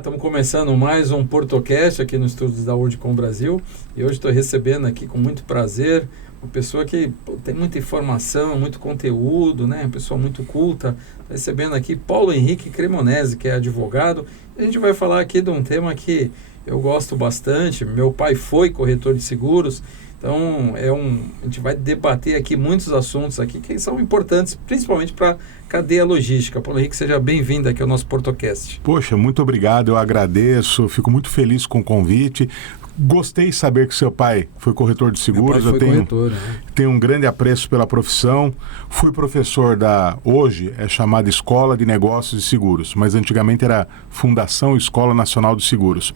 Estamos começando mais um PortoCast aqui no estúdio da WorldCom Brasil e hoje estou recebendo aqui com muito prazer uma pessoa que tem muita informação, muito conteúdo, né? Uma pessoa muito culta. Tô recebendo aqui Paulo Henrique Cremonesi, que é advogado. A gente vai falar aqui de um tema que eu gosto bastante. Meu pai foi corretor de seguros. Então, a gente vai debater aqui muitos assuntos aqui que são importantes, principalmente para a cadeia logística. Paulo Henrique, seja bem-vindo aqui ao nosso PortoCast. Poxa, muito obrigado, eu agradeço, fico muito feliz com o convite. Gostei de saber que seu pai foi corretor de seguros. Meu pai foi corretor, tenho um grande apreço pela profissão. Fui professor hoje é chamada Escola de Negócios e Seguros, mas antigamente era Fundação Escola Nacional de Seguros.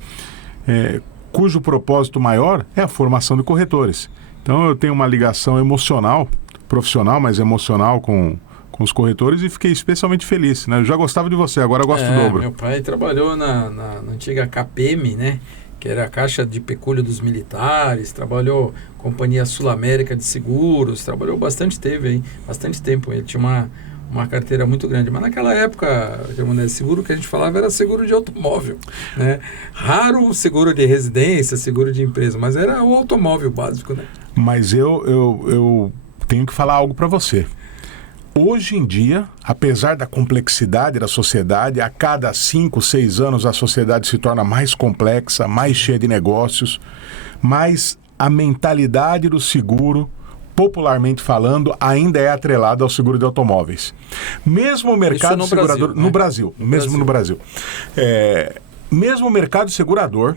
Cujo propósito maior é a formação de corretores. Então eu tenho uma ligação emocional, profissional, mas emocional com os corretores e fiquei especialmente feliz, né? Eu já gostava de você, agora eu gosto do dobro. Meu pai trabalhou na antiga KPM, né? Que era a Caixa de Pecúlio dos Militares, trabalhou Companhia Sul-América de Seguros, trabalhou bastante tempo. Ele tinha uma carteira muito grande, mas naquela época, seguro que a gente falava era seguro de automóvel, né? Raro o seguro de residência, seguro de empresa, mas era o automóvel básico, né? Mas eu tenho que falar algo para você. Hoje em dia, apesar da complexidade da sociedade, a cada 5, 6 anos a sociedade se torna mais complexa, mais cheia de negócios, mas a mentalidade do seguro, popularmente falando, ainda é atrelada ao seguro de automóveis. Mesmo o mercado segurador... No Brasil. Mesmo o mercado segurador,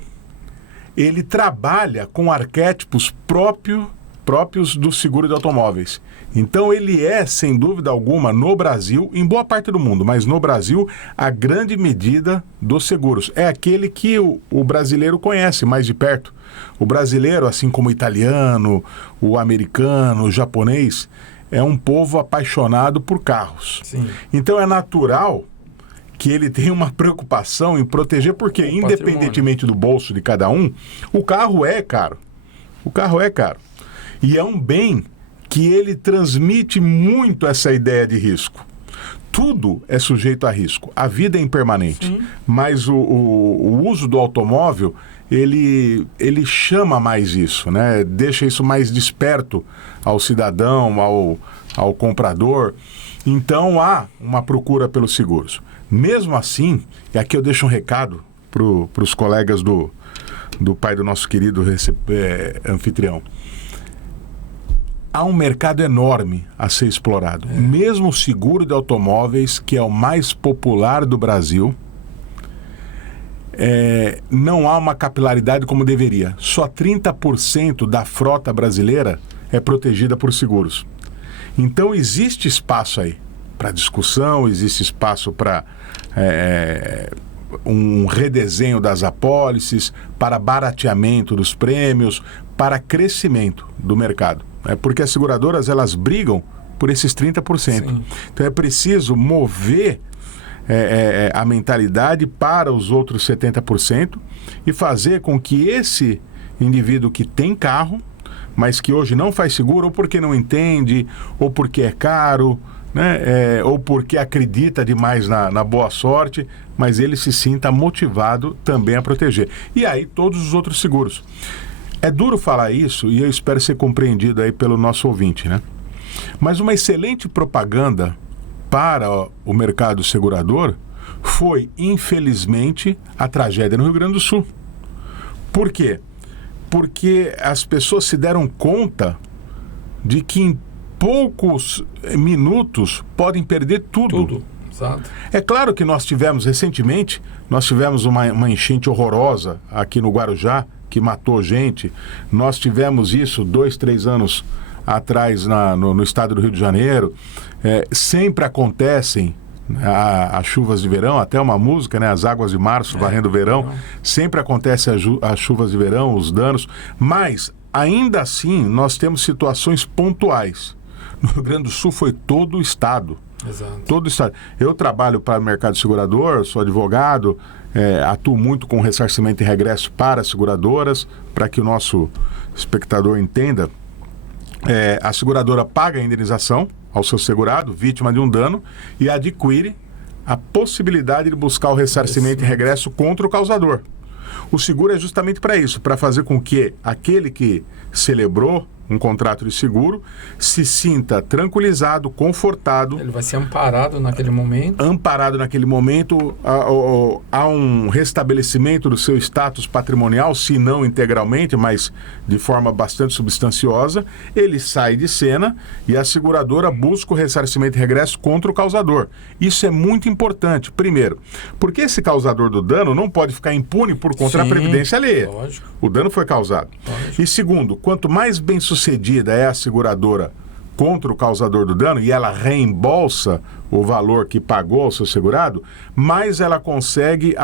ele trabalha com arquétipos próprios do seguro de automóveis. Então ele é, sem dúvida alguma, no Brasil, em boa parte do mundo, mas no Brasil, a grande medida dos seguros. É aquele que o brasileiro conhece mais de perto. O brasileiro, assim como o italiano, o americano, o japonês, é um povo apaixonado por carros. Sim. Então é natural que ele tenha uma preocupação em proteger, porque independentemente do bolso de cada um, o carro é caro. O carro é caro. E é um bem que ele transmite muito essa ideia de risco. Tudo é sujeito a risco. A vida é impermanente. Sim. Mas o uso do automóvel, ele chama mais isso, né? Deixa isso mais desperto ao cidadão, ao comprador. Então há uma procura pelos seguros. Mesmo assim, e aqui eu deixo um recado para os colegas do pai do nosso querido anfitrião. Há um mercado enorme a ser explorado. Mesmo o seguro de automóveis, que é o mais popular do Brasil, não há uma capilaridade como deveria. Só 30% da frota brasileira é protegida por seguros. Então existe espaço aí para discussão, existe espaço para um redesenho das apólices, para barateamento dos prêmios, para crescimento do mercado. Porque as seguradoras, elas brigam por esses 30%. Sim. Então é preciso mover a mentalidade para os outros 70% e fazer com que esse indivíduo que tem carro, mas que hoje não faz seguro, ou porque não entende, ou porque é caro, né? Ou porque acredita demais na boa sorte, mas ele se sinta motivado também a proteger. E aí todos os outros seguros. É duro falar isso e eu espero ser compreendido aí pelo nosso ouvinte, né? Mas uma excelente propaganda para o mercado segurador foi, infelizmente, a tragédia no Rio Grande do Sul. Por quê? Porque as pessoas se deram conta de que em poucos minutos podem perder tudo. Exato. É claro que recentemente, nós tivemos uma enchente horrorosa aqui no Guarujá, que matou gente. Nós tivemos isso 2, 3 anos atrás no estado do Rio de Janeiro. Sempre acontecem as chuvas de verão, até uma música, né? As águas de março varrendo o verão. Sempre acontecem as chuvas de verão, os danos, mas ainda assim nós temos situações pontuais. No Rio Grande do Sul foi todo o estado. Exato. Todo o estado. Eu trabalho para o mercado segurador, sou advogado, atuo muito com ressarcimento e regresso para seguradoras, para que o nosso espectador entenda. A seguradora paga a indenização ao seu segurado, vítima de um dano, e adquire a possibilidade de buscar o ressarcimento e regresso contra o causador. O seguro é justamente para isso, para fazer com que aquele que celebrou um contrato de seguro se sinta tranquilizado, confortado. Ele vai ser amparado naquele momento. Há um restabelecimento do seu status patrimonial, se não integralmente, mas de forma bastante substanciosa. Ele sai de cena e a seguradora busca o ressarcimento e regresso contra o causador. Isso é muito importante. Primeiro, porque esse causador do dano não pode ficar impune por contra a previdência alheia. Lógico. O dano foi causado. Lógico. E segundo, quanto mais bem sucedida é a seguradora contra o causador do dano e ela reembolsa o valor que pagou ao seu segurado, mais ela consegue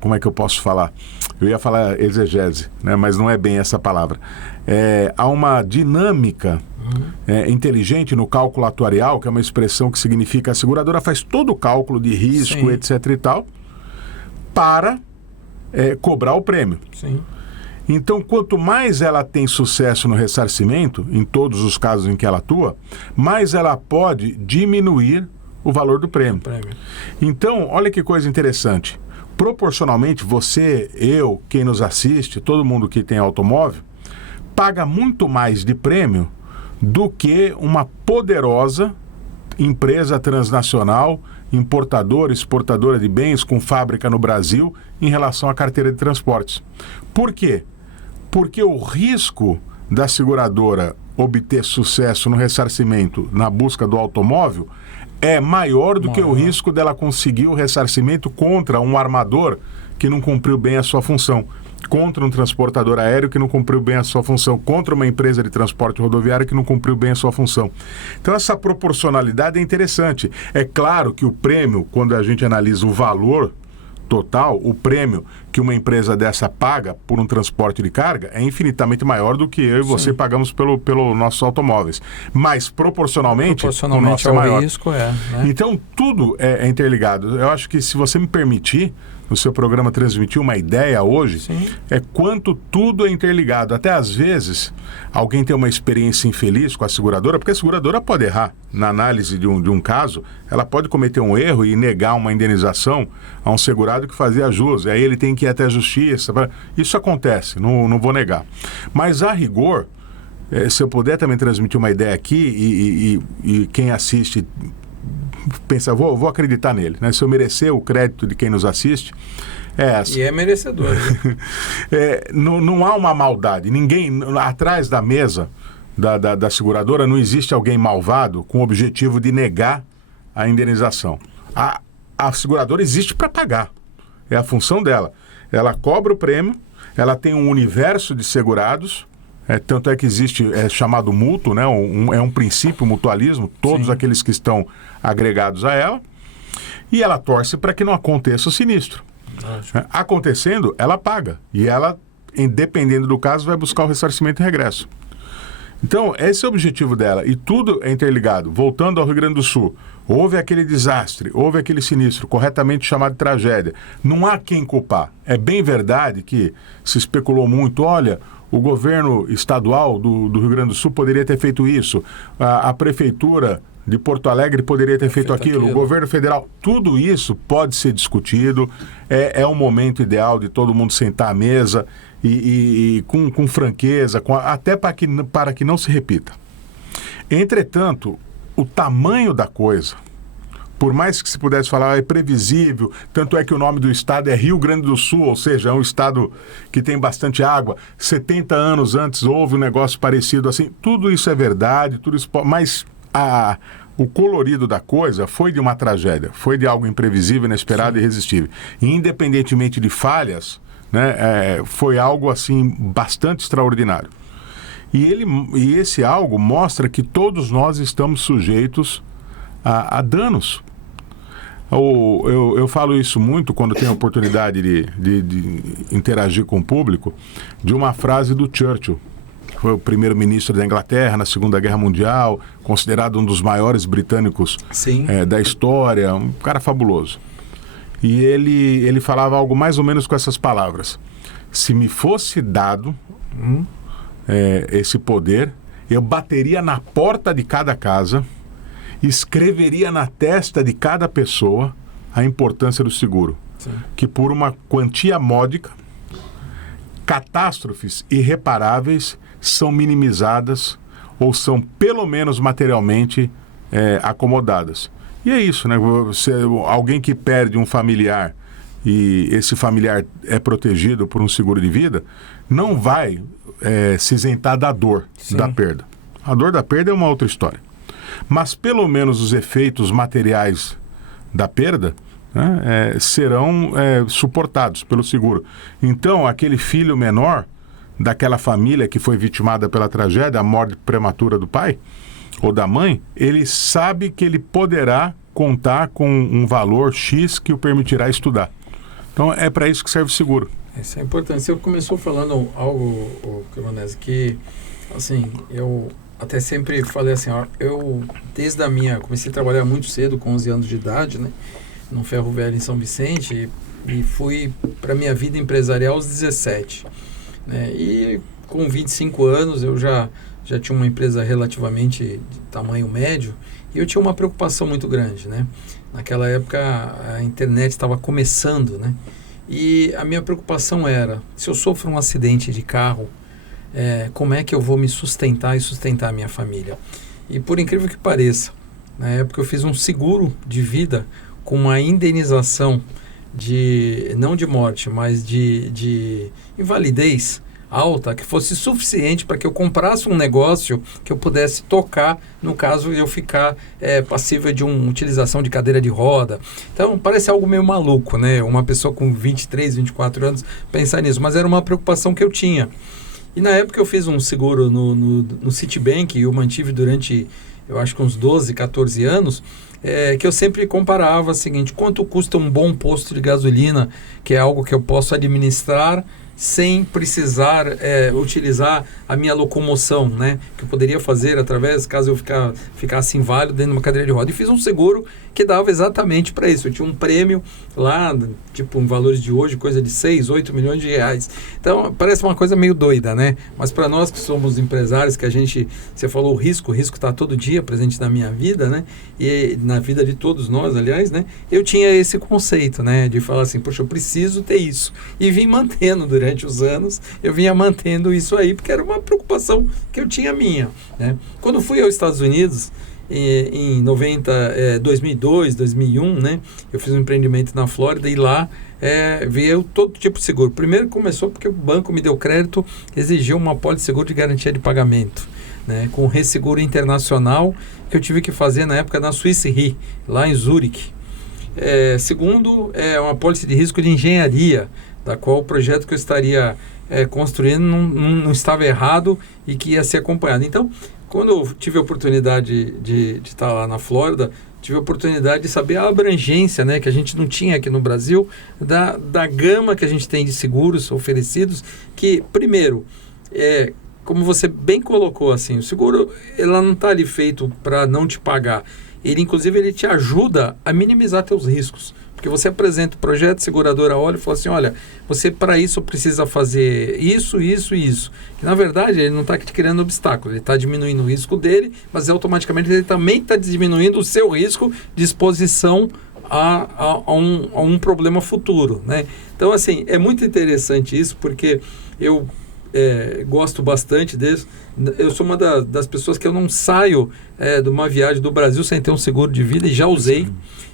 como é que eu posso falar? Eu ia falar exegese, né? Mas não é bem essa palavra. Há uma dinâmica inteligente no cálculo atuarial, que é uma expressão que significa a seguradora faz todo o cálculo de risco, etc. e tal, para cobrar o prêmio. Sim. Então, quanto mais ela tem sucesso no ressarcimento, em todos os casos em que ela atua, mais ela pode diminuir o valor do prêmio. Então, olha que coisa interessante. Proporcionalmente, você, eu, quem nos assiste, todo mundo que tem automóvel, paga muito mais de prêmio do que uma poderosa empresa transnacional, importadora, exportadora de bens com fábrica no Brasil em relação à carteira de transportes. Por quê? Porque o risco da seguradora obter sucesso no ressarcimento na busca do automóvel é maior do que o risco dela conseguir o ressarcimento contra um armador que não cumpriu bem a sua função, contra um transportador aéreo que não cumpriu bem a sua função, contra uma empresa de transporte rodoviário que não cumpriu bem a sua função. Então essa proporcionalidade é interessante. É claro que o prêmio, quando a gente analisa o valor total, o prêmio que uma empresa dessa paga por um transporte de carga é infinitamente maior do que eu e você pagamos pelo nossos automóveis. Mas proporcionalmente o nosso é maior. Risco né? Então tudo é interligado. Eu acho que, se você me permitir, no seu programa transmitir uma ideia hoje, é quanto tudo é interligado. Até às vezes alguém tem uma experiência infeliz com a seguradora, porque a seguradora pode errar. Na análise de um caso, ela pode cometer um erro e negar uma indenização a um segurado que fazia jus. Aí ele tem que ir até a justiça. Isso acontece, não vou negar. Mas, a rigor, se eu puder também transmitir uma ideia aqui e quem assiste pensa, vou acreditar nele, né? Se eu merecer o crédito de quem nos assiste, é essa. E é merecedor. Não há uma maldade. Ninguém, atrás da mesa da seguradora, não existe alguém malvado com o objetivo de negar a indenização. A seguradora existe para pagar. É a função dela. Ela cobra o prêmio, ela tem um universo de segurados, tanto é que existe, chamado mútuo, né? É um princípio, o mutualismo, todos aqueles que estão agregados a ela, e ela torce para que não aconteça o sinistro. Acontecendo, ela paga, e ela, dependendo do caso, vai buscar o ressarcimento e regresso. Então, esse é o objetivo dela, e tudo é interligado. Voltando ao Rio Grande do Sul, houve aquele desastre, houve aquele sinistro, corretamente chamado de tragédia. Não há quem culpar. É bem verdade que se especulou muito, olha, o governo estadual do Rio Grande do Sul poderia ter feito isso, a prefeitura de Porto Alegre poderia ter feito aquilo, o governo federal, tudo isso pode ser discutido, é um momento ideal de todo mundo sentar à mesa e com franqueza, até para que não se repita. Entretanto, o tamanho da coisa, por mais que se pudesse falar, é previsível, tanto é que o nome do estado é Rio Grande do Sul, ou seja, é um estado que tem bastante água. 70 anos antes houve um negócio parecido assim. Tudo isso é verdade, tudo isso mas o colorido da coisa foi de uma tragédia, foi de algo imprevisível, inesperado e irresistível. E, independentemente de falhas, né, foi algo assim bastante extraordinário. E esse algo mostra que todos nós estamos sujeitos a danos. Eu falo isso muito quando tenho a oportunidade de interagir com o público, de uma frase do Churchill. Foi o primeiro-ministro da Inglaterra na Segunda Guerra Mundial, considerado um dos maiores britânicos da história, um cara fabuloso. E ele falava algo mais ou menos com essas palavras: se me fosse dado esse poder, eu bateria na porta de cada casa escreveria na testa de cada pessoa a importância do seguro. Sim. Que por uma quantia módica, catástrofes irreparáveis são minimizadas ou são pelo menos materialmente acomodadas. E é isso, né? Alguém que perde um familiar e esse familiar é protegido por um seguro de vida, não vai se isentar da dor da perda. A dor da perda é uma outra história. Mas pelo menos os efeitos materiais da perda, né, serão suportados pelo seguro. Então, aquele filho menor daquela família que foi vitimada pela tragédia, a morte prematura do pai ou da mãe, ele sabe que ele poderá contar com um valor X que o permitirá estudar. Então, é para isso que serve o seguro. Isso é importante. Você começou falando algo, Cremonese, que, assim, eu até sempre falei assim, ó, comecei a trabalhar muito cedo, com 11 anos de idade, né, no Ferro Velho em São Vicente, e fui para a minha vida empresarial aos 17. Né, e com 25 anos eu já tinha uma empresa relativamente de tamanho médio, e eu tinha uma preocupação muito grande, né? Naquela época a internet estava começando, né? E a minha preocupação era, se eu sofro um acidente de carro, como é que eu vou me sustentar e sustentar a minha família? E por incrível que pareça, na época eu fiz um seguro de vida com uma indenização não de morte, mas de invalidez alta, que fosse suficiente para que eu comprasse um negócio que eu pudesse tocar, no caso eu ficar passível de uma utilização de cadeira de roda. Então parece algo meio maluco, né? Uma pessoa com 23, 24 anos pensar nisso, mas era uma preocupação que eu tinha. E na época eu fiz um seguro no Citibank, e eu mantive durante, eu acho que uns 12, 14 anos, que eu sempre comparava o seguinte: quanto custa um bom posto de gasolina, que é algo que eu posso administrar sem precisar utilizar a minha locomoção, né? Que eu poderia fazer através, caso eu ficasse inválido dentro de uma cadeira de roda. E fiz um seguro que dava exatamente para isso. Eu tinha um prêmio lá, tipo, em valores de hoje, coisa de 6, 8 milhões de reais. Então, parece uma coisa meio doida, né? Mas para nós que somos empresários, que você falou o risco está todo dia presente na minha vida, né? E na vida de todos nós, aliás, né? Eu tinha esse conceito, né? De falar assim, poxa, eu preciso ter isso. E vim mantendo durante os anos, eu vinha mantendo isso aí, porque era uma preocupação que eu tinha minha, né? Quando fui aos Estados Unidos, em 2002, 2001, né? Eu fiz um empreendimento na Flórida e lá veio todo tipo de seguro. Primeiro começou porque o banco me deu crédito, exigiu uma pólice de seguro de garantia de pagamento, né? Com resseguro internacional que eu tive que fazer na época na Swiss Re, lá em Zurique. Segundo, uma pólice de risco de engenharia, da qual o projeto que eu estaria construindo não estava errado e que ia ser acompanhado. Então, quando eu tive a oportunidade de estar lá na Flórida, tive a oportunidade de saber a abrangência, né, que a gente não tinha aqui no Brasil, da gama que a gente tem de seguros oferecidos, que, primeiro, como você bem colocou, assim, o seguro ela não está ali feito para não te pagar. Ele, inclusive, ele te ajuda a minimizar teus riscos. Porque você apresenta o projeto, a seguradora olha e fala assim, olha, você para isso precisa fazer isso, isso e isso. Que, na verdade, ele não está te criando obstáculo, ele está diminuindo o risco dele, mas automaticamente ele também está diminuindo o seu risco de exposição a um problema futuro, né? Então, assim, é muito interessante isso, porque eu gosto bastante disso. Eu sou uma das pessoas que eu não saio de uma viagem do Brasil sem ter um seguro de vida, e já usei.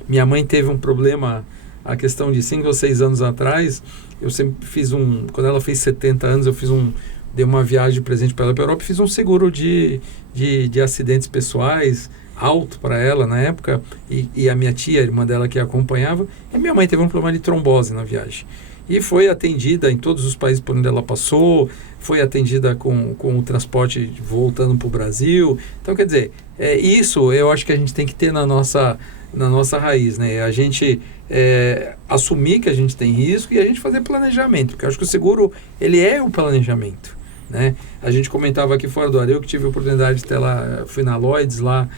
Minha mãe teve um problema, a questão de 5 ou 6 anos atrás. Eu sempre fiz quando ela fez 70 anos, dei uma viagem de presente para ela para a Europa e fiz um seguro de acidentes pessoais alto para ela na época, e a minha tia, a irmã dela que a acompanhava, e minha mãe teve um problema de trombose na viagem. E foi atendida em todos os países por onde ela passou, foi atendida com o transporte voltando para o Brasil. Então, quer dizer, isso eu acho que a gente tem que ter na nossa raiz, né? A gente assumir que a gente tem risco e a gente fazer planejamento, porque eu acho que o seguro, ele é um planejamento, né? A gente comentava aqui fora do ar, eu que tive a oportunidade de ter lá, fui na Lloyds lá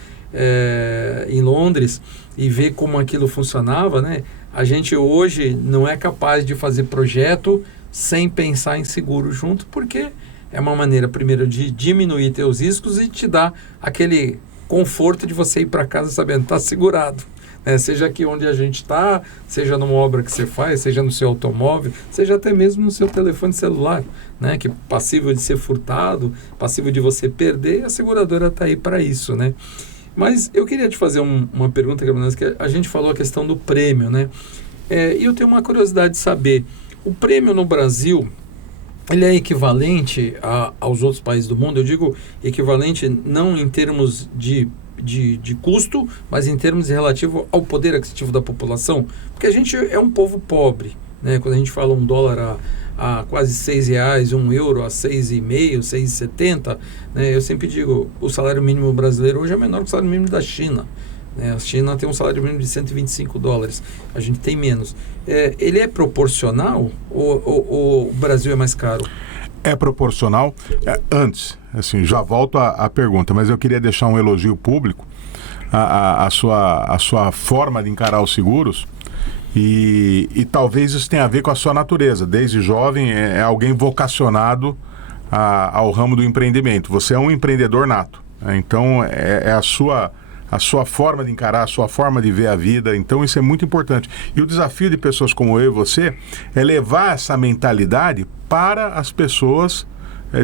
em Londres e ver como aquilo funcionava, né? A gente hoje não é capaz de fazer projeto sem pensar em seguro junto, porque é uma maneira, primeiro, de diminuir teus riscos e te dar aquele conforto de você ir para casa sabendo que está segurado. Seja aqui onde a gente está, seja numa obra que você faz, seja no seu automóvel, seja até mesmo no seu telefone celular, né? Que é passível de ser furtado, passível de você perder, a seguradora está aí para isso, né? Mas eu queria te fazer uma pergunta, que a gente falou a questão do prêmio, né? E eu tenho uma curiosidade de saber, o prêmio no Brasil, ele é equivalente aos outros países do mundo? Eu digo equivalente não em termos de custo, mas em termos relativo ao poder aquisitivo da população, porque a gente é um povo pobre, né? Quando a gente fala $1 a quase R$6, €1 a 6,5, 6,70, né? Eu sempre digo, o salário mínimo brasileiro hoje é menor que o salário mínimo da China, né? A China tem um salário mínimo de $125, a gente tem menos. Ele é proporcional ou o Brasil é mais caro? É proporcional. Antes, assim, já volto à pergunta, mas eu queria deixar um elogio público à sua forma de encarar os seguros, e talvez isso tenha a ver com a sua natureza. Desde jovem é alguém vocacionado ao ramo do empreendimento. Você é um empreendedor nato, né? Então é a sua forma de encarar, a sua forma de ver a vida. Então isso é muito importante. E o desafio de pessoas como eu e você é levar essa mentalidade para as pessoas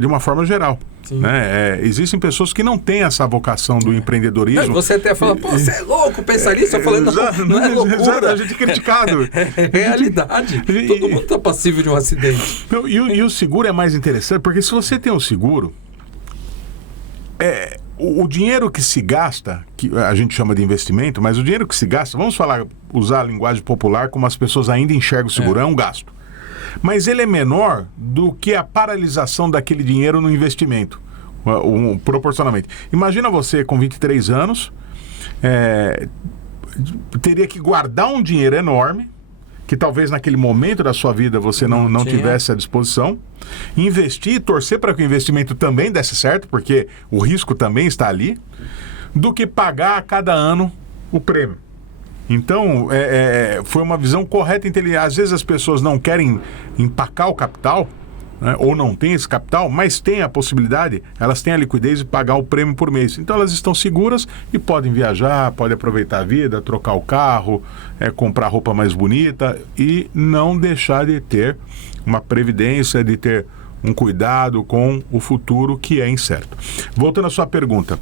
de uma forma geral. Né? Existem pessoas que não têm essa vocação do empreendedorismo. Não, você até fala, pô, você é louco pensar nisso. Eu falei, não é loucura. A gente é criticado. É realidade. Todo mundo está passível de um acidente. E o seguro é mais interessante, porque se você tem um seguro, o dinheiro que se gasta, que a gente chama de investimento, mas o dinheiro que se gasta, vamos usar a linguagem popular como as pessoas ainda enxergam o seguro, é um gasto. Mas ele é menor do que a paralisação daquele dinheiro no investimento, proporcionalmente. Imagina você com 23 anos, teria que guardar um dinheiro enorme, que talvez naquele momento da sua vida você não tivesse à disposição, investir e torcer para que o investimento também desse certo, porque o risco também está ali, do que pagar a cada ano o prêmio. Então, foi uma visão correta e inteligente. Às vezes as pessoas não querem empacar o capital, né, ou não têm esse capital, mas têm a possibilidade, elas têm a liquidez de pagar o prêmio por mês. Então elas estão seguras e podem viajar, podem aproveitar a vida, trocar o carro, comprar roupa mais bonita e não deixar de ter uma previdência, de ter um cuidado com o futuro que é incerto. Voltando à sua pergunta,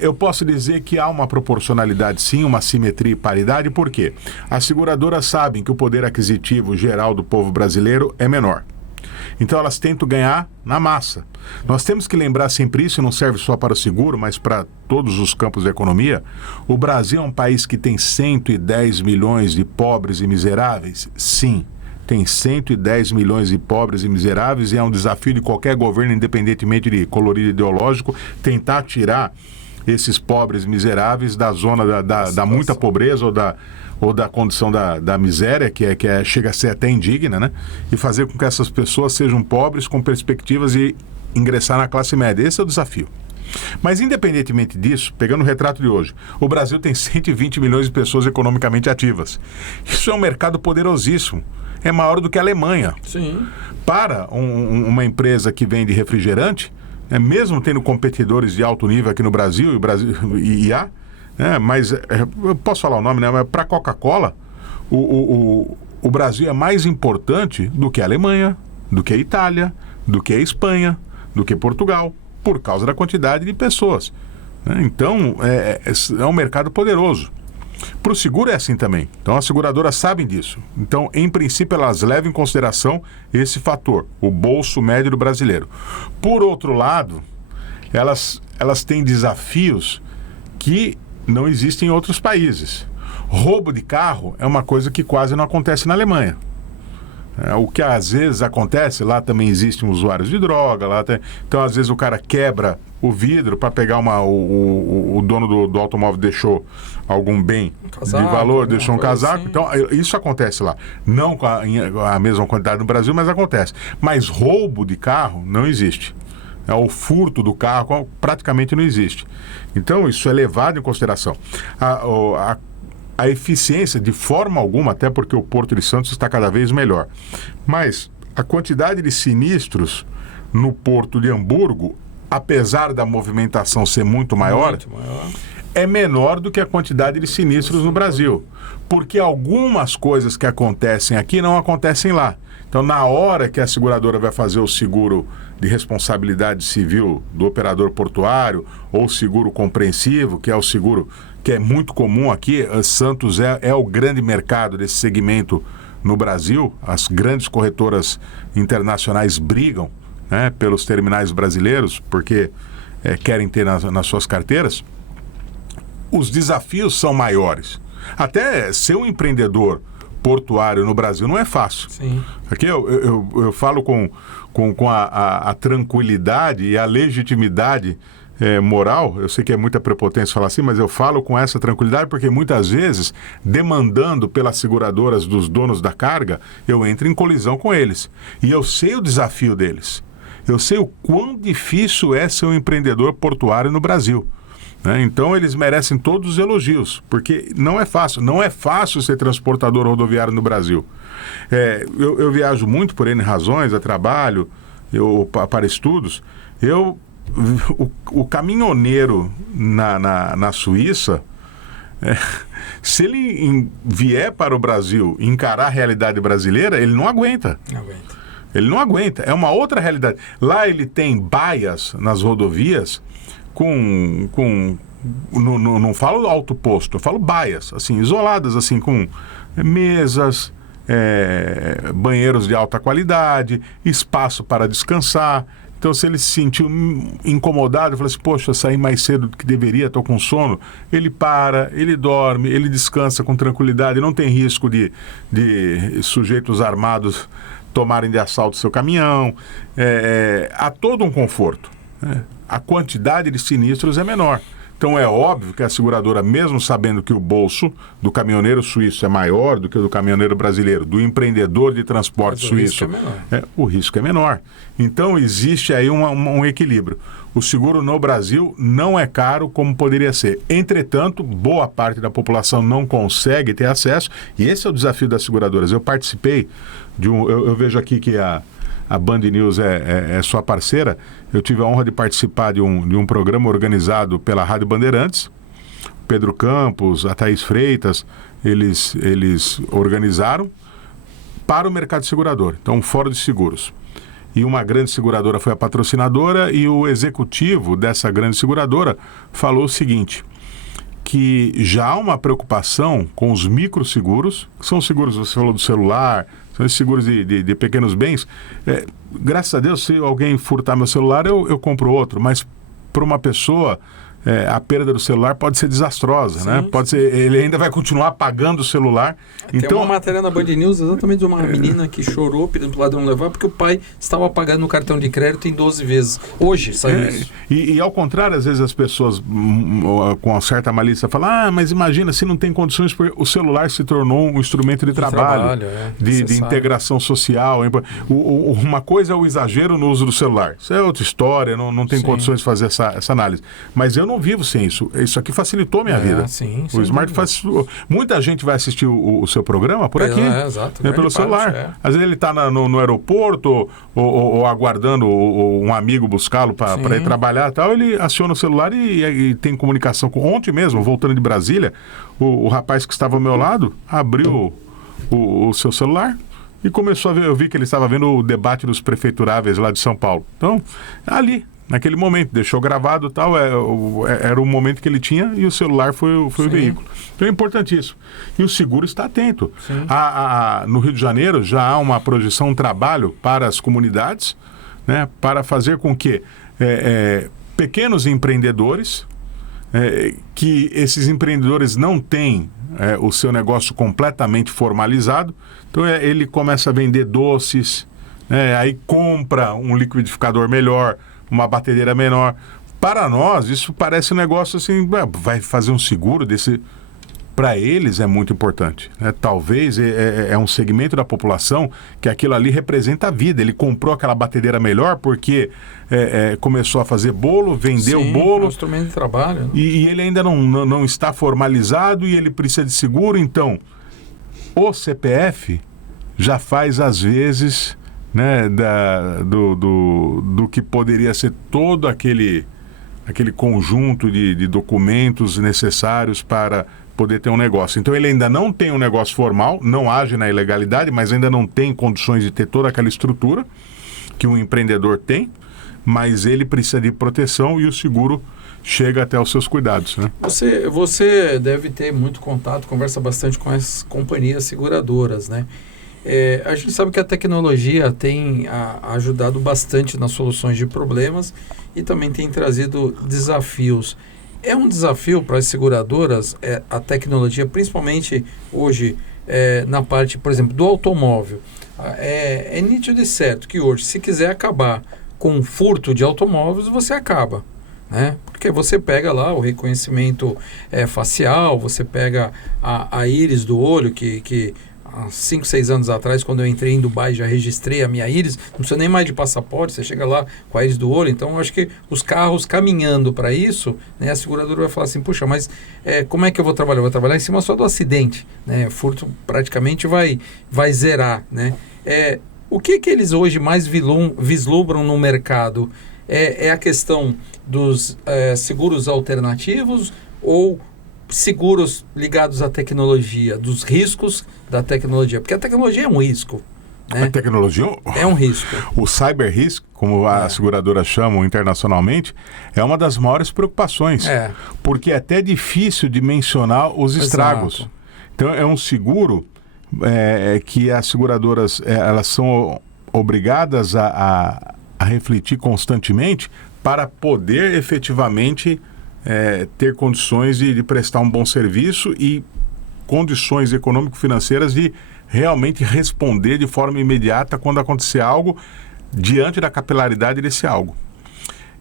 eu posso dizer que há uma proporcionalidade sim, uma simetria e paridade, por quê? As seguradoras sabem que o poder aquisitivo geral do povo brasileiro é menor. Então elas tentam ganhar na massa. Nós temos que lembrar sempre isso, e não serve só para o seguro, mas para todos os campos da economia. O Brasil é um país que tem 110 milhões de pobres e miseráveis? Sim. Tem 110 milhões de pobres e miseráveis e é um desafio de qualquer governo, independentemente de colorido ideológico, tentar tirar esses pobres miseráveis da zona da muita pobreza ou da condição da miséria, que chega a ser até indigna, né? E fazer com que essas pessoas sejam pobres com perspectivas de ingressar na classe média. Esse é o desafio. Mas independentemente disso, pegando o retrato de hoje, o Brasil tem 120 milhões de pessoas economicamente ativas. Isso é um mercado poderosíssimo. É maior do que a Alemanha. Sim. Para uma empresa que vende refrigerante, mesmo tendo competidores de alto nível aqui no Brasil, e há, mas eu posso falar o nome, né? Para a Coca-Cola, o Brasil é mais importante do que a Alemanha, do que a Itália, do que a Espanha, do que Portugal, por causa da quantidade de pessoas. Então, é um mercado poderoso. Para o seguro é assim também. Então as seguradoras sabem disso. Então, em princípio, elas levam em consideração esse fator, o bolso médio do brasileiro. Por outro lado, elas têm desafios que não existem em outros países. Roubo de carro é uma coisa que quase não acontece na Alemanha. O que às vezes acontece, lá também existem usuários de droga, então às vezes o cara quebra o vidro para pegar o dono do automóvel deixou algum bem de valor, deixou um casaco, assim. Então isso acontece lá, não com a mesma quantidade no Brasil, mas acontece. Mas roubo de carro não existe. O furto do carro praticamente não existe. Então isso é levado em consideração. A eficiência, de forma alguma, até porque o Porto de Santos está cada vez melhor. Mas a quantidade de sinistros no Porto de Hamburgo apesar da movimentação ser muito maior, é menor do que a quantidade de sinistros no Brasil. Porque algumas coisas que acontecem aqui não acontecem lá. Então, na hora que a seguradora vai fazer o seguro de responsabilidade civil do operador portuário, ou seguro compreensivo, que é o seguro que é muito comum aqui, Santos é o grande mercado desse segmento no Brasil. As grandes corretoras internacionais brigam, né, pelos terminais brasileiros, porque querem ter nas suas carteiras. Os desafios são maiores. Até ser um empreendedor portuário no Brasil não é fácil. Sim. Aqui eu falo com a tranquilidade e a legitimidade moral. Eu sei que é muita prepotência falar assim, mas eu falo com essa tranquilidade porque muitas vezes, demandando pelas seguradoras dos donos da carga, eu entro em colisão com eles. E eu sei o desafio deles. Eu sei o quão difícil é ser um empreendedor portuário no Brasil. Então eles merecem todos os elogios, porque não é fácil ser transportador rodoviário no Brasil. Eu viajo muito por N razões, a trabalho, para estudos. O caminhoneiro na Suíça, se ele vier para o Brasil e encarar a realidade brasileira, ele não aguenta. Ele não aguenta, é uma outra realidade. Lá ele tem baias nas rodovias não falo alto posto, eu falo baias, assim, isoladas, assim, com mesas, banheiros de alta qualidade, espaço para descansar. Então, se ele se sentiu incomodado, fala assim, poxa, eu saí mais cedo do que deveria, estou com sono, ele para, ele dorme, ele descansa com tranquilidade, não tem risco de sujeitos armados tomarem de assalto seu caminhão. Há todo um conforto, né? A quantidade de sinistros é menor. Então é óbvio que a seguradora, mesmo sabendo que o bolso do caminhoneiro suíço é maior do que o do caminhoneiro brasileiro, do empreendedor de transporte suíço, o risco é menor. Então existe aí um equilíbrio. O seguro no Brasil não é caro como poderia ser. Entretanto, boa parte da população não consegue ter acesso, e esse é o desafio das seguradoras. Eu participei de eu vejo aqui que a Band News é sua parceira. Eu tive a honra de participar de um programa organizado pela Rádio Bandeirantes. Pedro Campos, a Thaís Freitas, eles organizaram para o mercado segurador. Então, um fórum de seguros. E uma grande seguradora foi a patrocinadora, e o executivo dessa grande seguradora falou o seguinte, que já há uma preocupação com os microseguros, que são seguros, você falou do celular, são esses seguros de pequenos bens. Graças a Deus, se alguém furtar meu celular, eu compro outro, mas para uma pessoa, a perda do celular pode ser desastrosa, sim, né? Pode ser, ele ainda vai continuar pagando o celular. Tem uma matéria na Band News exatamente de uma menina que chorou pedindo para o ladrão levar porque o pai estava pagando o cartão de crédito em 12 vezes. Hoje saiu isso. E ao contrário, às vezes as pessoas com uma certa malícia falam, mas imagina, se não tem condições, porque o celular se tornou um instrumento de trabalho de integração social. Uma coisa é o exagero no uso do celular. Isso é outra história, não tem condições de fazer essa análise. Mas eu não vivo sem isso. Isso aqui facilitou a minha vida. Sim, o Smart facilitou. Muita gente vai assistir o seu programa por aqui, exato, pelo celular. Às vezes ele está no aeroporto ou aguardando um amigo buscá-lo para ir trabalhar e tal, ele aciona o celular e tem comunicação com... Ontem mesmo, voltando de Brasília, o rapaz que estava ao meu lado abriu o seu celular e começou a ver, eu vi que ele estava vendo o debate dos prefeituráveis lá de São Paulo. Então, ali, naquele momento, deixou gravado e tal, era o momento que ele tinha, e o celular foi o veículo. Então é importantíssimo. E o seguro está atento. No Rio de Janeiro já há uma projeção, um trabalho para as comunidades, né, para fazer com que pequenos empreendedores, que esses empreendedores não têm o seu negócio completamente formalizado, então ele começa a vender doces, aí compra um liquidificador melhor, uma batedeira menor. Para nós, isso parece um negócio assim, vai fazer um seguro desse... Para eles é muito importante, né? Talvez é um segmento da população que aquilo ali representa a vida. Ele comprou aquela batedeira melhor porque começou a fazer bolo, vendeu o bolo. É um instrumento de trabalho, né? E ele ainda não está formalizado e ele precisa de seguro. Então, o CPF já faz, às vezes, né, do que poderia ser todo aquele conjunto de documentos necessários para poder ter um negócio. Então ele ainda não tem um negócio formal, não age na ilegalidade, mas ainda não tem condições de ter toda aquela estrutura que um empreendedor tem, mas ele precisa de proteção e o seguro chega até os seus cuidados, né? Você deve ter muito contato, conversa bastante com as companhias seguradoras, né? A gente sabe que a tecnologia tem ajudado bastante nas soluções de problemas e também tem trazido desafios. É um desafio para as seguradoras a tecnologia, principalmente hoje na parte, por exemplo, do automóvel. É nítido e certo que hoje, se quiser acabar com furto de automóveis, você acaba, né? Porque você pega lá o reconhecimento facial, você pega a íris do olho, que há 5, 6 anos atrás, quando eu entrei em Dubai, já registrei a minha íris, não precisa nem mais de passaporte, você chega lá com a íris do olho. Então, eu acho que os carros caminhando para isso, né, a seguradora vai falar assim, puxa, mas como é que eu vou trabalhar? Eu vou trabalhar em cima só do acidente, né? Furto praticamente vai zerar, né? O que eles hoje mais vislumbram no mercado? É a questão dos seguros alternativos ou seguros ligados à tecnologia, dos riscos da tecnologia? Porque a tecnologia é um risco, né? A tecnologia é um risco. O cyber risk, como as seguradoras chamam internacionalmente, é uma das maiores preocupações, porque é até difícil de mencionar os estragos. Exato. Então é um seguro que as seguradoras elas são obrigadas a refletir constantemente para poder efetivamente ter condições de prestar um bom serviço e condições econômico-financeiras de realmente responder de forma imediata quando acontecer algo diante da capilaridade desse algo.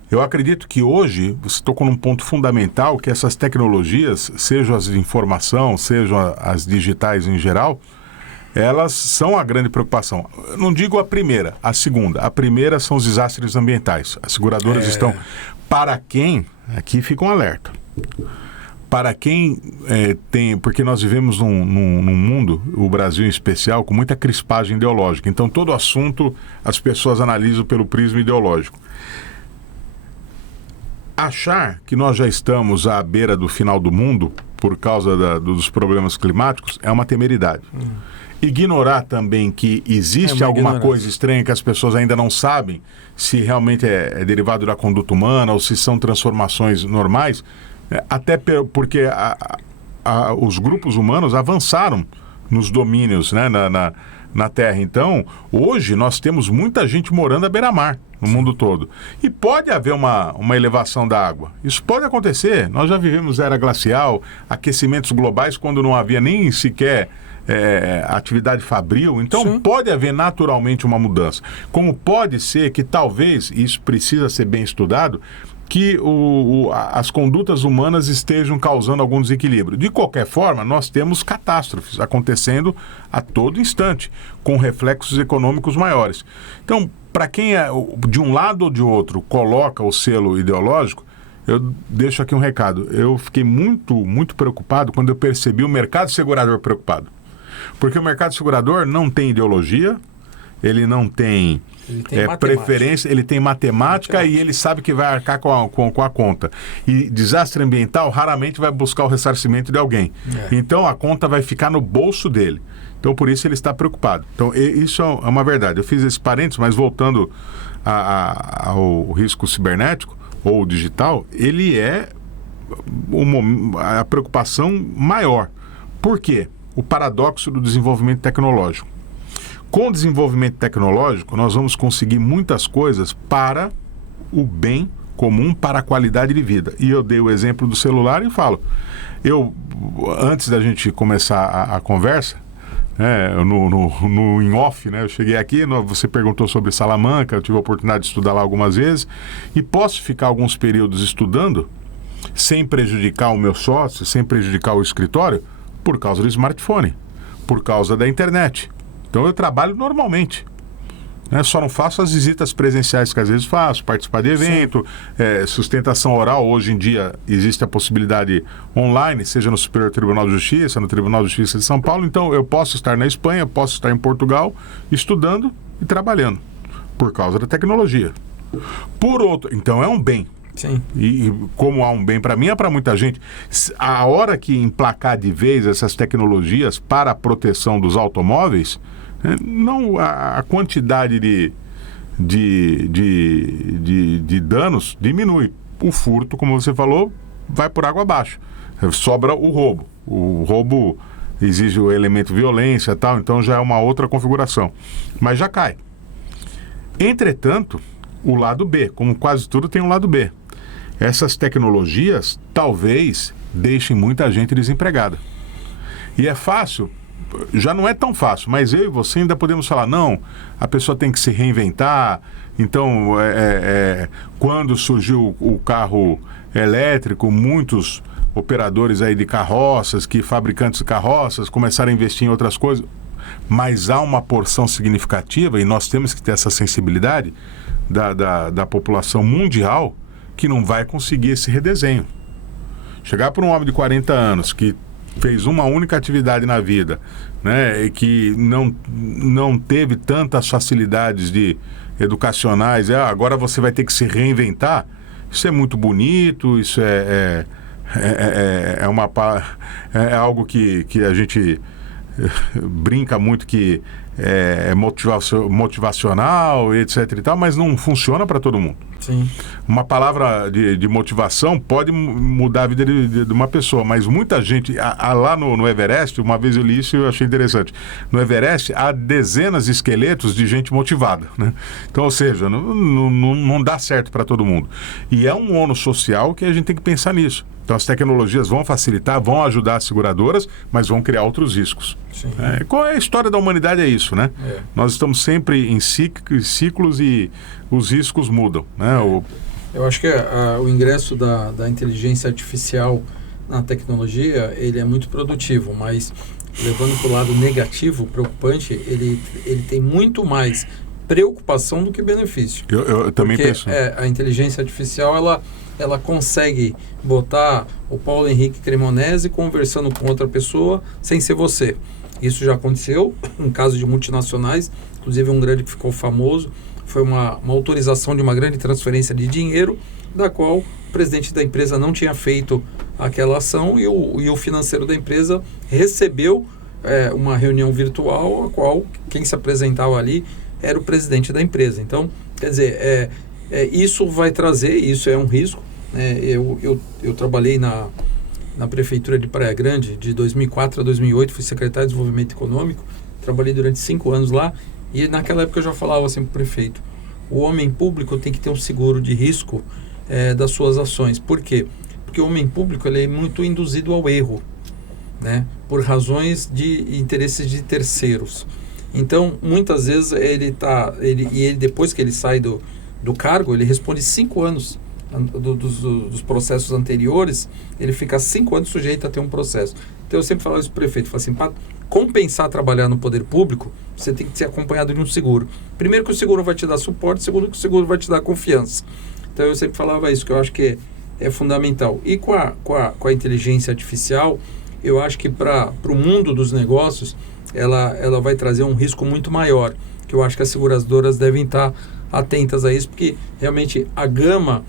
Eu acredito que hoje você tocou num ponto fundamental, que essas tecnologias, sejam as de informação, sejam as digitais em geral, elas são a grande preocupação. Eu não digo a primeira, a segunda. A primeira são os desastres ambientais. As seguradoras estão... Para quem... Aqui fica um alerta. Para quem tem... Porque nós vivemos num mundo, o Brasil em especial, com muita crispagem ideológica. Então, todo assunto as pessoas analisam pelo prisma ideológico. Achar que nós já estamos à beira do final do mundo por causa dos problemas climáticos é uma temeridade. Ignorar também que existe alguma coisa estranha que as pessoas ainda não sabem se realmente é derivado da conduta humana ou se são transformações normais, até porque os grupos humanos avançaram nos domínios, né, na Terra. Então, hoje nós temos muita gente morando à beira-mar no mundo todo. E pode haver uma elevação da água. Isso pode acontecer. Nós já vivemos era glacial, aquecimentos globais quando não havia nem sequer atividade fabril. Então, sim, pode haver naturalmente uma mudança. Como pode ser que talvez, isso precisa ser bem estudado, que as condutas humanas estejam causando algum desequilíbrio. De qualquer forma, nós temos catástrofes acontecendo a todo instante, com reflexos econômicos maiores. Então, para quem de um lado ou de outro coloca o selo ideológico, eu deixo aqui um recado. Eu fiquei muito, muito preocupado quando eu percebi o mercado segurador preocupado. Porque o mercado segurador não tem ideologia, ele não tem... preferência, ele tem matemática e ele sabe que vai arcar com a conta. E desastre ambiental raramente vai buscar o ressarcimento de alguém. Então a conta vai ficar no bolso dele. Então por isso ele está preocupado. Então isso é uma verdade. Eu fiz esse parênteses, mas voltando ao risco cibernético ou digital, ele é a preocupação maior. Por quê? O paradoxo do desenvolvimento tecnológico. Com o desenvolvimento tecnológico, nós vamos conseguir muitas coisas para o bem comum, para a qualidade de vida. E eu dei o exemplo do celular e falo, antes da gente começar a conversa, no in off, né, eu cheguei aqui, você perguntou sobre Salamanca, eu tive a oportunidade de estudar lá algumas vezes, e posso ficar alguns períodos estudando, sem prejudicar o meu sócio, sem prejudicar o escritório, por causa do smartphone, por causa da internet. Então eu trabalho normalmente, né? Só não faço as visitas presenciais que às vezes faço, participar de evento, sustentação oral. Hoje em dia existe a possibilidade online, seja no Superior Tribunal de Justiça, no Tribunal de Justiça de São Paulo. Então eu posso estar na Espanha, posso estar em Portugal, estudando e trabalhando, por causa da tecnologia. Por outro, então é um bem. Sim. E como há um bem para mim, é para muita gente. A hora que emplacar de vez essas tecnologias para a proteção dos automóveis, não a quantidade de danos diminui. O furto, como você falou, vai por água abaixo. Sobra o roubo. O roubo exige o elemento violência e tal, então já é uma outra configuração. Mas já cai. Entretanto, o lado B, como quase tudo tem um lado B. Essas tecnologias talvez deixem muita gente desempregada. E é fácil, já não é tão fácil, mas eu e você ainda podemos falar, não, a pessoa tem que se reinventar. Então, quando surgiu o carro elétrico, muitos operadores aí de carroças, fabricantes de carroças, começaram a investir em outras coisas, mas há uma porção significativa, e nós temos que ter essa sensibilidade da população mundial, que não vai conseguir esse redesenho. Chegar para um homem de 40 anos que fez uma única atividade na vida, né, e que não teve tantas facilidades educacionais, agora você vai ter que se reinventar, isso é muito bonito, isso é algo que a gente brinca muito que é motivacional, etc e tal, mas não funciona para todo mundo. Sim. Uma palavra de motivação pode mudar a vida de uma pessoa, mas muita gente, lá no Everest, uma vez eu li isso e eu achei interessante, no Everest há dezenas de esqueletos de gente motivada, né? Então, ou seja, não dá certo para todo mundo. E é um ônus social que a gente tem que pensar nisso. Então, as tecnologias vão facilitar, vão ajudar as seguradoras, mas vão criar outros riscos. Qual é a história da humanidade? É isso, né? Nós estamos sempre em ciclos e os riscos mudam, né? Eu acho que o ingresso da inteligência artificial na tecnologia, ele é muito produtivo, mas levando para o lado negativo, preocupante, ele tem muito mais preocupação do que benefício. Eu também penso. A inteligência artificial, ela consegue botar o Paulo Henrique Cremonese conversando com outra pessoa sem ser você. Isso já aconteceu em caso de multinacionais, inclusive um grande que ficou famoso, foi uma autorização de uma grande transferência de dinheiro, da qual o presidente da empresa não tinha feito aquela ação e o financeiro da empresa recebeu uma reunião virtual, a qual quem se apresentava ali era o presidente da empresa. Então, quer dizer, isso vai trazer, isso é um risco. Eu trabalhei na prefeitura de Praia Grande de 2004 a 2008, fui secretário de Desenvolvimento Econômico, trabalhei durante 5 anos lá, e naquela época eu já falava assim para o prefeito, o homem público tem que ter um seguro de risco das suas ações. Por quê? Porque o homem público ele é muito induzido ao erro, né? Por razões de interesses de terceiros. Então, muitas vezes ele depois que ele sai do cargo, ele responde 5 anos dos processos anteriores, ele fica 5 anos sujeito a ter um processo. Então eu sempre falo isso para o prefeito, falo assim, para compensar trabalhar no poder público, você tem que ser acompanhado de um seguro. Primeiro que o seguro vai te dar suporte, segundo que o seguro vai te dar confiança. Então eu sempre falava isso, que eu acho que é fundamental. E com a inteligência artificial, eu acho que para o mundo dos negócios, ela vai trazer um risco muito maior, que eu acho que as seguradoras devem estar atentas a isso, porque realmente a gama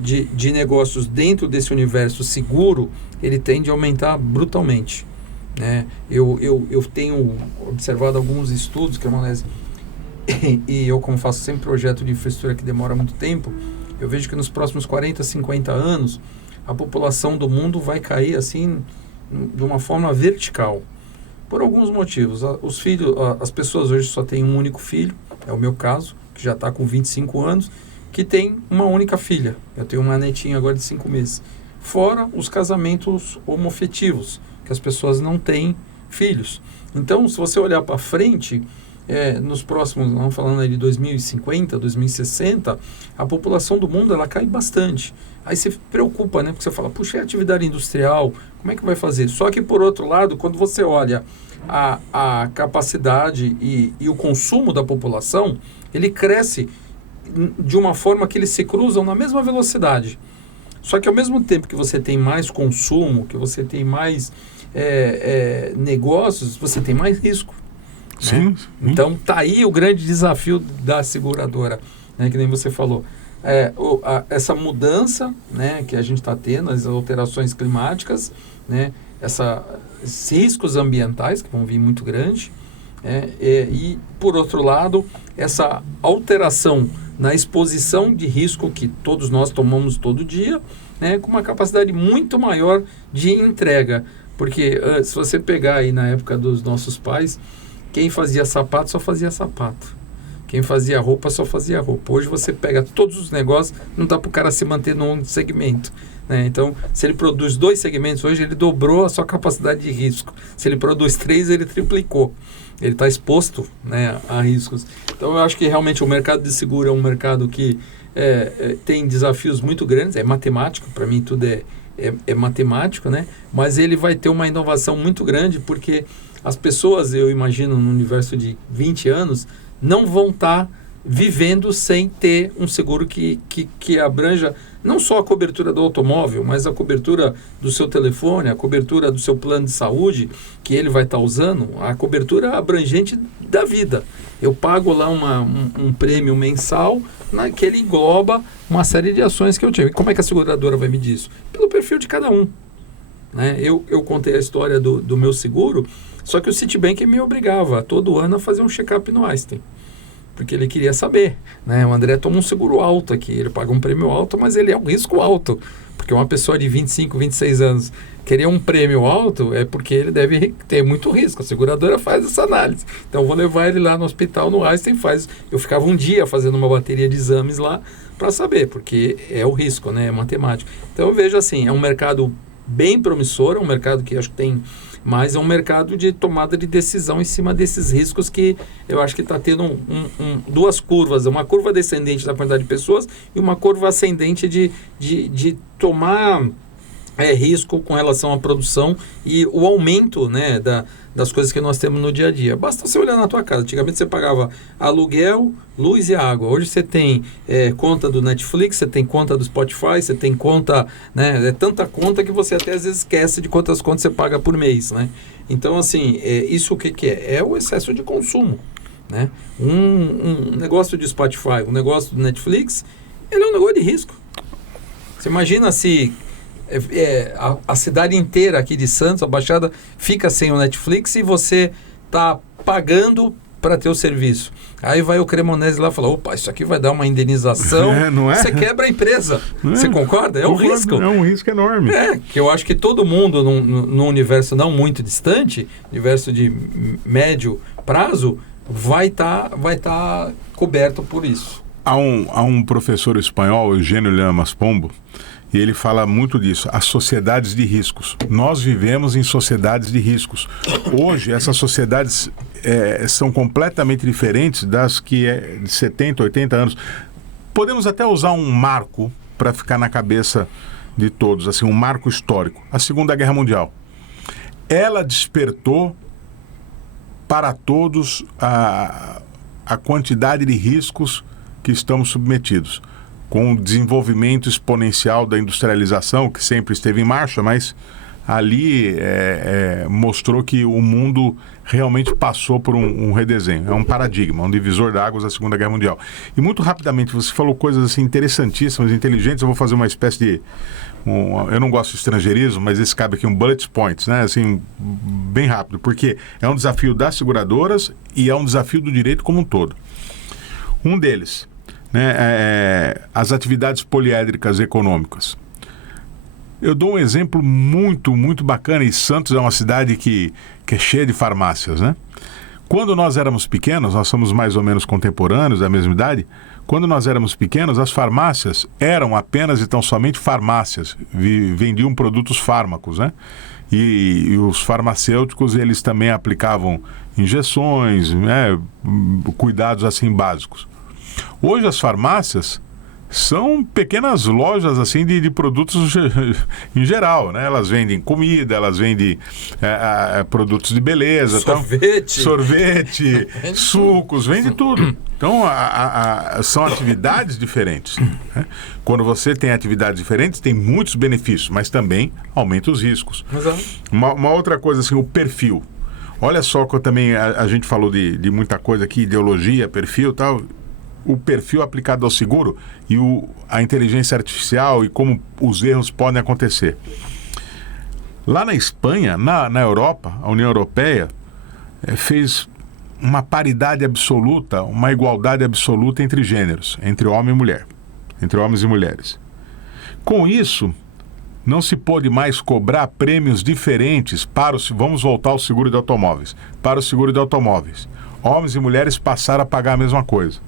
de negócios dentro desse universo seguro, ele tende a aumentar brutalmente, né? Eu tenho observado alguns estudos, Cremonese, e eu, como faço sempre projeto de infraestrutura que demora muito tempo, eu vejo que nos próximos 40, 50 anos, a população do mundo vai cair assim, de uma forma vertical, por alguns motivos. As pessoas hoje só têm um único filho, é o meu caso, que já está com 25 anos, que tem uma única filha. Eu tenho uma netinha agora de 5 meses. Fora os casamentos homoafetivos, que as pessoas não têm filhos. Então, se você olhar para frente, nos próximos, vamos falando aí de 2050, 2060, a população do mundo ela cai bastante. Aí você preocupa, né? Porque você fala, puxa, é atividade industrial, como é que vai fazer? Só que, por outro lado, quando você olha a capacidade e o consumo da população, ele cresce de uma forma que eles se cruzam na mesma velocidade. Só que ao mesmo tempo que você tem mais consumo, que você tem mais negócios, você tem mais risco. Sim, né? Então tá aí o grande desafio da seguradora, né? Que nem você falou. Essa mudança, né, que a gente está tendo, as alterações climáticas, né, esses riscos ambientais que vão vir muito grande, e por outro lado, essa alteração na exposição de risco que todos nós tomamos todo dia, né, com uma capacidade muito maior de entrega. Porque se você pegar aí na época dos nossos pais, quem fazia sapato só fazia sapato. Quem fazia roupa só fazia roupa. Hoje você pega todos os negócios, não dá para o cara se manter num segmento, né? Então, se ele produz 2 segmentos hoje, ele dobrou a sua capacidade de risco. Se ele produz 3, ele triplicou. Ele está exposto, né, a riscos. Então, eu acho que realmente o mercado de seguro é um mercado que tem desafios muito grandes. É matemático, para mim tudo é matemático, né? Mas ele vai ter uma inovação muito grande, porque as pessoas, eu imagino, no universo de 20 anos, não vão estar vivendo sem ter um seguro que abranja não só a cobertura do automóvel, mas a cobertura do seu telefone, a cobertura do seu plano de saúde, que ele vai estar usando, a cobertura abrangente da vida. Eu pago lá um prêmio mensal, que ele engloba uma série de ações que eu tive. Como é que a seguradora vai medir isso? Pelo perfil de cada um, né? Eu contei a história do meu seguro, só que o Citibank me obrigava todo ano a fazer um check-up no Einstein, porque ele queria saber, né? O André toma um seguro alto aqui, ele paga um prêmio alto, mas ele é um risco alto, porque uma pessoa de 25, 26 anos querer um prêmio alto é porque ele deve ter muito risco. A seguradora faz essa análise. Então eu vou levar ele lá no hospital, no Einstein, eu ficava um dia fazendo uma bateria de exames lá para saber, porque é o risco, né? É matemático. Então eu vejo assim, é um mercado bem promissor, é um mercado que acho que tem, mas é um mercado de tomada de decisão em cima desses riscos, que eu acho que está tendo duas curvas, uma curva descendente da quantidade de pessoas e uma curva ascendente de tomar risco com relação à produção e o aumento, né, das coisas que nós temos no dia a dia. Basta você olhar na tua casa. Antigamente você pagava aluguel, luz e água. Hoje você tem conta do Netflix, você tem conta do Spotify, você tem conta, né, tanta conta que você até às vezes esquece de quantas contas você paga por mês, né? Então, assim, isso o que é? É o excesso de consumo, né? Um negócio de Spotify, um negócio do Netflix, ele é um negócio de risco. Você imagina se a cidade inteira aqui de Santos, a Baixada, fica sem o Netflix e você está pagando para ter o serviço. Aí vai o Cremonese lá e fala, opa, isso aqui vai dar uma indenização, não é? Você quebra a empresa. Você concorda? É um risco. É um risco enorme. Que eu acho que todo mundo, num universo não muito distante, universo de médio prazo, vai tá coberto por isso. Há um professor espanhol, Eugênio Llamas Pombo, e ele fala muito disso, as sociedades de riscos. Nós vivemos em sociedades de riscos. Hoje, essas sociedades são completamente diferentes das que de 70, 80 anos. Podemos até usar um marco para ficar na cabeça de todos, assim, um marco histórico. A Segunda Guerra Mundial. Ela despertou para todos a quantidade de riscos que estamos submetidos, com o desenvolvimento exponencial da industrialização, que sempre esteve em marcha, mas ali mostrou que o mundo realmente passou por um redesenho. É um paradigma, um divisor de águas da Segunda Guerra Mundial. E muito rapidamente, você falou coisas assim interessantíssimas, inteligentes. Eu vou fazer uma espécie de... eu não gosto de estrangeirismo, mas esse cabe aqui, um bullet points, né? Assim, bem rápido, porque é um desafio das seguradoras e é um desafio do direito como um todo. Um deles, né, as atividades poliédricas econômicas. Eu dou um exemplo muito, muito bacana, e Santos é uma cidade que é cheia de farmácias, né? Quando nós éramos pequenos, nós somos mais ou menos contemporâneos, da mesma idade, quando nós éramos pequenos, as farmácias eram apenas e tão somente farmácias, vendiam produtos fármacos, né? E os farmacêuticos, eles também aplicavam injeções, né, cuidados assim básicos. Hoje as farmácias são pequenas lojas assim de produtos em geral, né? Elas vendem comida, elas vendem produtos de beleza, sorvete, sucos, vende tudo. Então são atividades diferentes, né? Quando você tem atividades diferentes, tem muitos benefícios, mas também aumenta os riscos. Uma outra coisa assim, o perfil. Olha só que também a gente falou de muita coisa aqui, ideologia, perfil e tal. O perfil aplicado ao seguro e a inteligência artificial e como os erros podem acontecer. Lá na Espanha, na Europa, a União Europeia fez uma paridade absoluta, uma igualdade absoluta entre gêneros, entre homem e mulher, entre homens e mulheres. Com isso, não se pôde mais cobrar prêmios diferentes vamos voltar ao seguro de automóveis, para o seguro de automóveis. Homens e mulheres passaram a pagar a mesma coisa.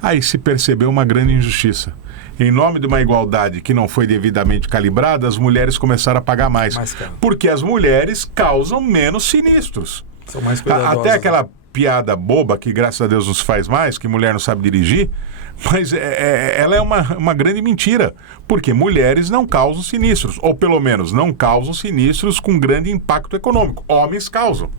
Aí se percebeu uma grande injustiça. Em nome de uma igualdade que não foi devidamente calibrada, as mulheres começaram a pagar mais. Porque as mulheres causam menos sinistros. São mais cuidadosas. Até aquela piada boba que, graças a Deus, nos faz mais, que mulher não sabe dirigir, mas ela é uma grande mentira. Porque mulheres não causam sinistros. Ou, pelo menos, não causam sinistros com grande impacto econômico. Homens causam.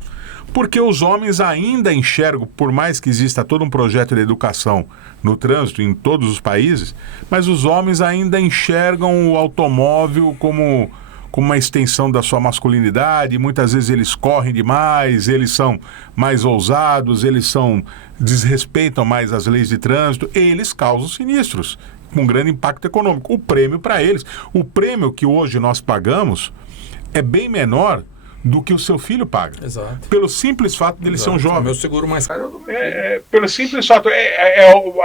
Porque os homens ainda enxergam, por mais que exista todo um projeto de educação no trânsito em todos os países, mas os homens ainda enxergam o automóvel como uma extensão da sua masculinidade. Muitas vezes eles correm demais, eles são mais ousados, desrespeitam mais as leis de trânsito, eles causam sinistros com grande impacto econômico. O prêmio para eles, o prêmio que hoje nós pagamos é bem menor do que o seu filho paga. Exato. Pelo simples fato de ele ser um jovem. O meu seguro mais caro é o do meu filho. Pelo simples fato,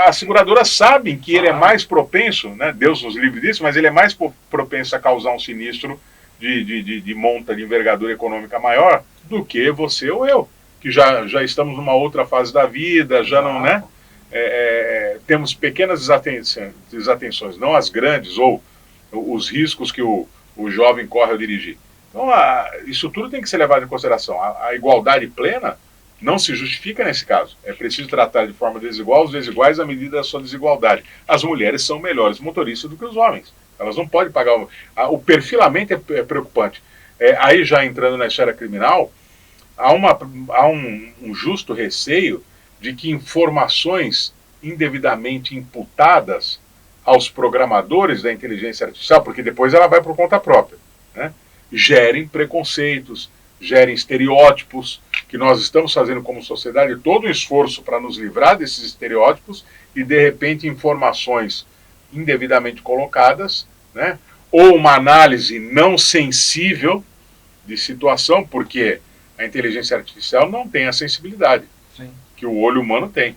as seguradoras sabem que ele é mais propenso, né? Deus nos livre disso, mas ele é mais propenso a causar um sinistro de monta, de envergadura econômica maior do que você ou eu, que já estamos numa outra fase da vida, já não, né? Temos pequenas desatenções, não as grandes, ou os riscos que o jovem corre ao dirigir. Então, isso tudo tem que ser levado em consideração. A igualdade plena não se justifica nesse caso. É preciso tratar de forma desigual os desiguais à medida da sua desigualdade. As mulheres são melhores motoristas do que os homens. Elas não podem pagar... O perfilamento é preocupante. Aí, já entrando na esfera criminal, há um justo receio de que informações indevidamente imputadas aos programadores da inteligência artificial, porque depois ela vai por conta própria, né? Gerem preconceitos, gerem estereótipos, que nós estamos fazendo como sociedade todo um esforço para nos livrar desses estereótipos e, de repente, informações indevidamente colocadas, né? Ou uma análise não sensível de situação, porque a inteligência artificial não tem a sensibilidade que o olho humano tem.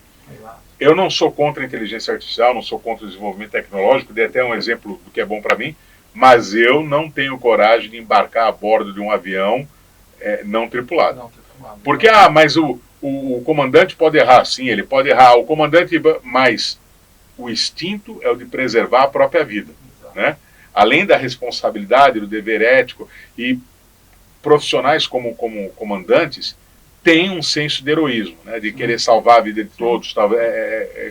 Eu não sou contra a inteligência artificial, não sou contra o desenvolvimento tecnológico, dei até um exemplo do que é bom para mim, mas eu não tenho coragem de embarcar a bordo de um avião não tripulado. Porque, mas o comandante pode errar. Sim, ele pode errar. O comandante, mas o instinto é o de preservar a própria vida, né? Além da responsabilidade, do dever ético, e profissionais como comandantes têm um senso de heroísmo, né? De querer salvar a vida de todos.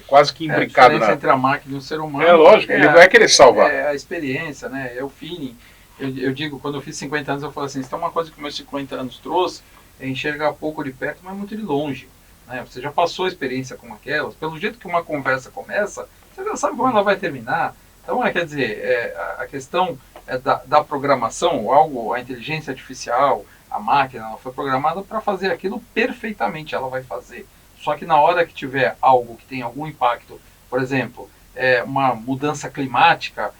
Quase que imbricado a diferença entre a máquina e o ser humano. É lógico, ele vai querer salvar. É a experiência, né? É o feeling. Eu digo, quando eu fiz 50 anos, eu falo assim, então uma coisa que meus 50 anos trouxe é enxergar pouco de perto, mas muito de longe, né? Você já passou a experiência como aquelas, pelo jeito que uma conversa começa, você já sabe como ela vai terminar. Então, quer dizer, a questão da programação, a inteligência artificial, a máquina, ela foi programada para fazer aquilo perfeitamente, ela vai fazer. Só que na hora que tiver algo que tem algum impacto, por exemplo, uma mudança climática,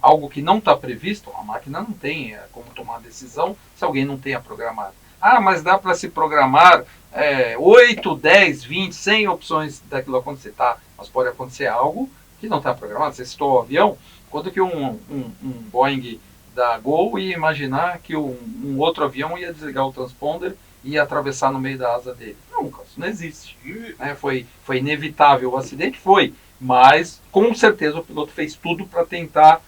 algo que não está previsto, a máquina não tem como tomar a decisão se alguém não tenha programado. Mas dá para se programar 8, 10, 20, 100 opções daquilo acontecer. Tá, mas pode acontecer algo que não está programado. Você citou o avião, quando que um Boeing da Gol ia imaginar que um outro avião ia desligar o transponder e ia atravessar no meio da asa dele? Nunca, isso não existe. Foi inevitável o acidente, mas com certeza o piloto fez tudo para tentar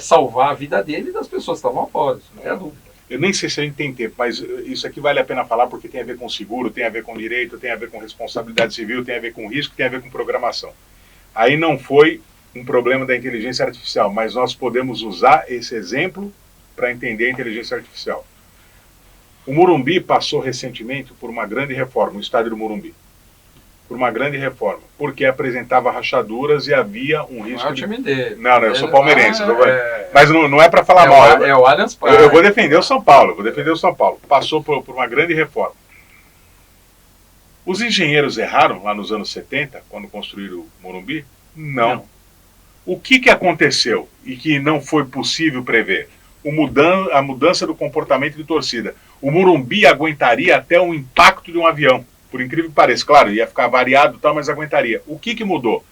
salvar a vida dele e das pessoas que estavam a fora, isso não tem dúvida. Eu nem sei se a gente tem tempo, mas isso aqui vale a pena falar porque tem a ver com seguro, tem a ver com direito, tem a ver com responsabilidade civil, tem a ver com risco, tem a ver com programação. Aí não foi um problema da inteligência artificial, mas nós podemos usar esse exemplo para entender a inteligência artificial. O Morumbi passou recentemente por uma grande reforma, o estádio do Morumbi. Por uma grande reforma, porque apresentava rachaduras e havia um risco. Não é o time dele. Não, eu sou palmeirense. Mas não é para falar mal. É o Allianz Parque. Eu vou defender o São Paulo, Passou por uma grande reforma. Os engenheiros erraram lá nos anos 70, quando construíram o Morumbi? Não. O que aconteceu e que não foi possível prever? A mudança do comportamento de torcida. O Morumbi aguentaria até o impacto de um avião, por incrível que pareça. Claro, ia ficar variado e tal, mas aguentaria. O que mudou?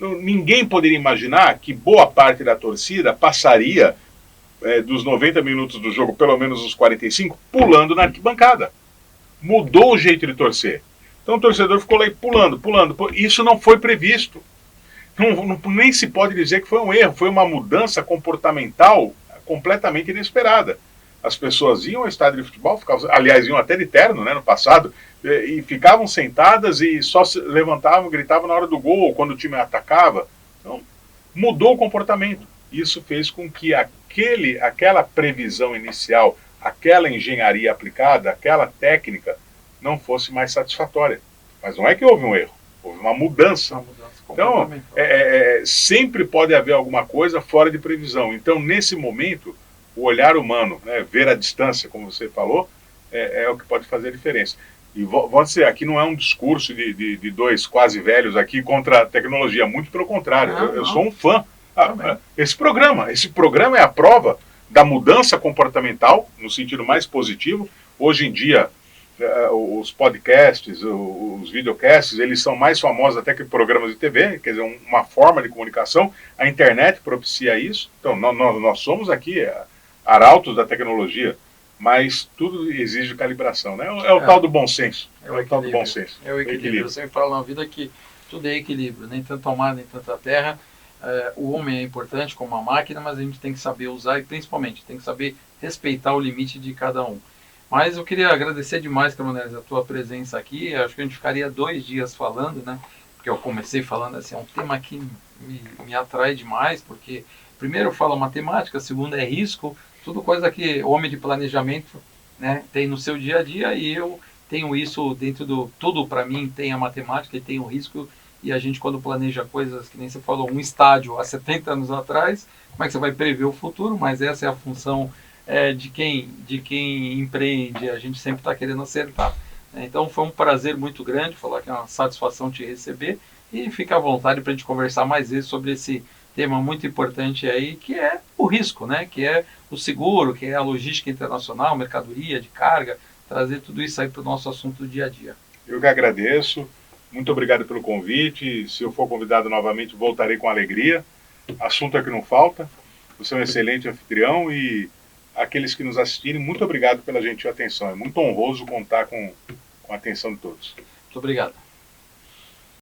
Ninguém poderia imaginar que boa parte da torcida passaria dos 90 minutos do jogo, pelo menos os 45, pulando na arquibancada. Mudou o jeito de torcer. Então o torcedor ficou lá pulando. Isso não foi previsto. Nem se pode dizer que foi um erro, foi uma mudança comportamental completamente inesperada. As pessoas iam ao estádio de futebol, aliás, iam até de terno, né, no passado, e ficavam sentadas e só se levantavam, gritavam na hora do gol, ou quando o time atacava. Então, mudou o comportamento. Isso fez com que aquela previsão inicial, aquela engenharia aplicada, aquela técnica, não fosse mais satisfatória. Mas não é que houve um erro, houve uma mudança. Então, sempre pode haver alguma coisa fora de previsão. Então, nesse momento, o olhar humano, né, ver a distância, como você falou, é o que pode fazer a diferença. E vou dizer, aqui não é um discurso de dois quase velhos aqui contra a tecnologia, muito pelo contrário. Eu sou um fã. Esse programa é a prova da mudança comportamental, no sentido mais positivo. Hoje em dia, os podcasts, os videocasts, eles são mais famosos até que programas de TV, quer dizer, uma forma de comunicação. A internet propicia isso. Então, nós somos aqui arautos da tecnologia, mas tudo exige calibração, né? É o tal do bom senso. É o tal do bom senso. É o equilíbrio. Eu sempre falo na vida que tudo é equilíbrio, nem tanto ao mar, nem tanto à terra. O homem é importante como uma máquina, mas a gente tem que saber usar e, principalmente, tem que saber respeitar o limite de cada um. Mas eu queria agradecer demais, Camonese, a tua presença aqui. Acho que a gente ficaria 2 dias falando, né? Porque eu comecei falando assim, é um tema que me atrai demais, porque primeiro fala matemática, segundo é risco, tudo coisa que o homem de planejamento, né, tem no seu dia a dia, e eu tenho isso dentro do... Tudo para mim tem a matemática e tem o risco, e a gente quando planeja coisas, que nem você falou, um estádio há 70 anos atrás, como é que você vai prever o futuro? Mas essa é a função de quem empreende, a gente sempre está querendo acertar. Então foi um prazer muito grande, falar que é uma satisfação te receber, e fica à vontade para a gente conversar mais vezes sobre esse tema muito importante aí, que é o risco, né? Que é o seguro, que é a logística internacional, mercadoria, de carga, trazer tudo isso aí para o nosso assunto do dia a dia. Eu que agradeço, muito obrigado pelo convite, se eu for convidado novamente voltarei com alegria, assunto é que não falta, você é um excelente anfitrião e aqueles que nos assistirem, muito obrigado pela gentil atenção, é muito honroso contar com a atenção de todos. Muito obrigado.